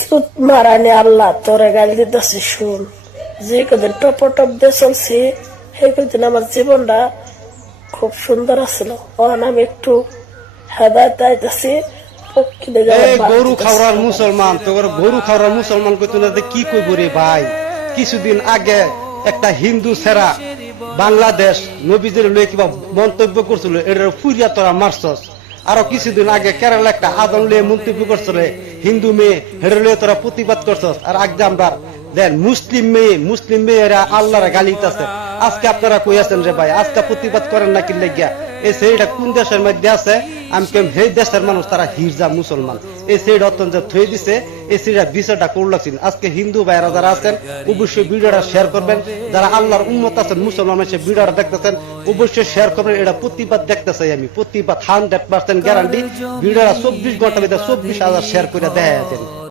চুত মারানি আল্লাহ তোরে গালি দিতেছি শুন, যে কদিন টপ টপ দিয়ে চলছি সেই কদিন আমার জীবনটা খুব সুন্দর আছিল। আমি একটু হেদায়ত আইতেছি, গরু খাওয়ার মুসলমান তোর গরু খাওয়ার মুসলমান কইতো না কি কইব রে ভাই। কিছুদিন আগে একটা হিন্দু ছেড়া বাংলাদেশ নবীদের লয়ে কিবা মন্তব্য করছিল, এটার ফুরিয়া তোরা মারছস। আরো কিছুদিন আগে কেরালা একটা আদন লিয়ে মন্তব্য করছিল, হিন্দু মেয়ে হেরে লিয়ে তোরা প্রতিবাদ করছস। আর আগে আমরা দেন মুসলিম মেয়েরা আল্লাহর গালি দিতেছে। আজকে আপনারা কই আছেন রে ভাই? আজকে প্রতিবাদ করেন না কি লাগিয়া? এই সেইটা কোন দেশের মধ্যে আছে? আমি কেম সেই দেশের মানুষ তারা হিরজা মুসলমান, এই সেইটা অত্যন্ত থয়ে দিছে, এই সেইটা বিচারটা করলাছিল। আজকে হিন্দু ভাইরা যারা আছেন অবশ্যই ভিডিওটা শেয়ার করবেন, যারা আল্লাহর উম্মত আছেন মুসলমান মানুষের ভিডিওটা দেখতেছেন অবশ্যই শেয়ার করবেন। এটা প্রতিবাদ দেখতে চাই আমি, প্রতিবাদ 100% গ্যারান্টি। ভিডিওটা 24 ঘন্টার ভিতরে 24,000 শেয়ার করে দেখা যাচ্ছে।